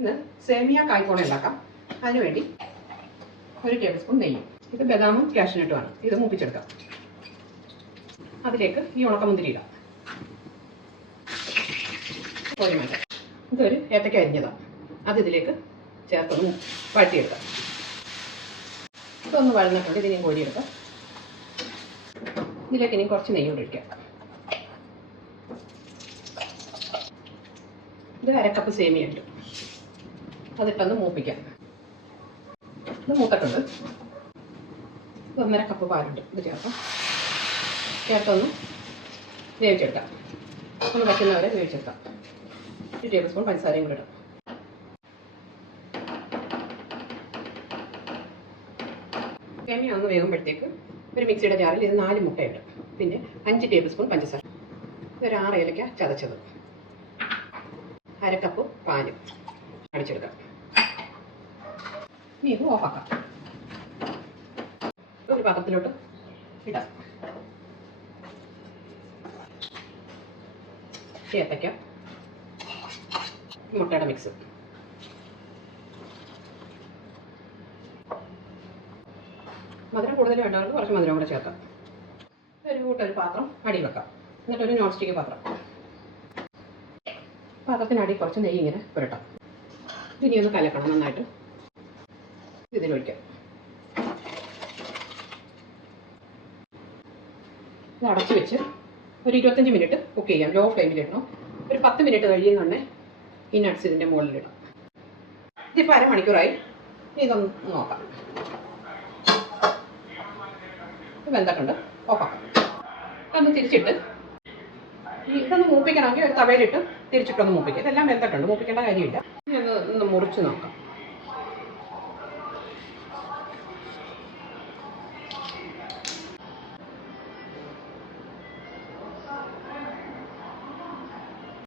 ഇന്ന് സേമിയ കായ്പോള ഉണ്ടാക്കാം. അതിനുവേണ്ടി ഒരു ടേബിൾ സ്പൂൺ നെയ്യും. ഇത് ബദാമും കാഷ്നട്ടുമാണ് ഇത് മൂപ്പിച്ചെടുക്കാം. അതിലേക്ക് ഈ ഉണക്കമുന്തിരി ഇടാം. ഇതൊരു ഏത്തക്ക അരിഞ്ഞതാണ് അത് ഇതിലേക്ക് ചേർത്തൊന്ന് വഴറ്റിയെടുക്കാം. ഇതൊന്ന് വഴന്നിട്ടുണ്ട്. ഇതിനെയും കോരിയെടുക്കാം. ഇതിലേക്ക് ഇനി കുറച്ച് നെയ്യ് കൂടി ഒഴിക്കാം. ഇത് അരക്കപ്പ് സേമിയ അതിട്ടൊന്ന് മൂപ്പിക്കാം. ഇത് മൂത്തട്ടുണ്ട് ഒന്നര കപ്പ് പാലുണ്ട് ഇത് ചേർക്കാം ചേർത്തൊന്ന് വേവിച്ചെടുക്കാം. ഒന്ന് പറ്റുന്നവരെ വേവിച്ചെടുക്കാം. ഒരു ടേബിൾ സ്പൂൺ പഞ്ചസാരയും കൂടെ ഇടാം. സേമിയ ഒന്ന് വേകുമ്പോഴത്തേക്ക് ഒരു മിക്സിയുടെ ജാറിൽ ഇത് നാല് മുട്ടയുണ്ട് പിന്നെ അഞ്ച് ടേബിൾ സ്പൂൺ പഞ്ചസാര. ഇതൊരു ആറ് ഏലക്ക ചതച്ചത്. അരക്കപ്പ് പാൽ അടിച്ചെടുക്കാം. ഇനി ഇത് ഓഫാക്കാം ഒരു പാത്രത്തിലോട്ട് ഇടാം. ഏത്തയ്ക്ക മുട്ടയുടെ മിക്സ് മധുരം കൂടുതൽ വേണ്ടവർക്ക് കുറച്ച് മധുരം കൂടെ ചേർക്കാം. ഒരു കൂട്ടൊരു പാത്രം അടി വെക്കാം. എന്നിട്ടൊരു നോൺ സ്റ്റിക്ക് പാത്രം. പാത്രത്തിനടി കുറച്ച് നെയ്യ് ഇങ്ങനെ പുരട്ടാം. ഇനി ഒന്ന് കലക്കണം നന്നായിട്ട്. ഇതിലൊഴിക്കാം. ഇത് അടച്ചു വെച്ച് ഒരു ഇരുപത്തഞ്ച് മിനിറ്റ് കുക്ക് ചെയ്യാം. ലോ ഫ്ലെയിമിലിടണം ഒരു പത്ത് മിനിറ്റ് കഴിയുന്നുണ്ടേ ഈ നട്ട്സ് ഇതിന്റെ മുകളിലിടാം ഇതിപ്പോൾ അരമണിക്കൂറായി. ഇതൊന്ന് നോക്കാം. ഇത് ഓഫ് ഓഫാക്കാം അതൊന്ന് തിരിച്ചിട്ട് ഇതൊന്ന് മൂപ്പിക്കണമെങ്കിൽ ഒരു തവയിലിട്ട് തിരിച്ചിട്ടൊന്ന് മൂപ്പിക്കാം. ഇതെല്ലാം വെന്തിട്ടുണ്ട്. മൂപ്പിക്കേണ്ട കാര്യമില്ല. ഇനി ഒന്ന് മുറിച്ച് നോക്കാം.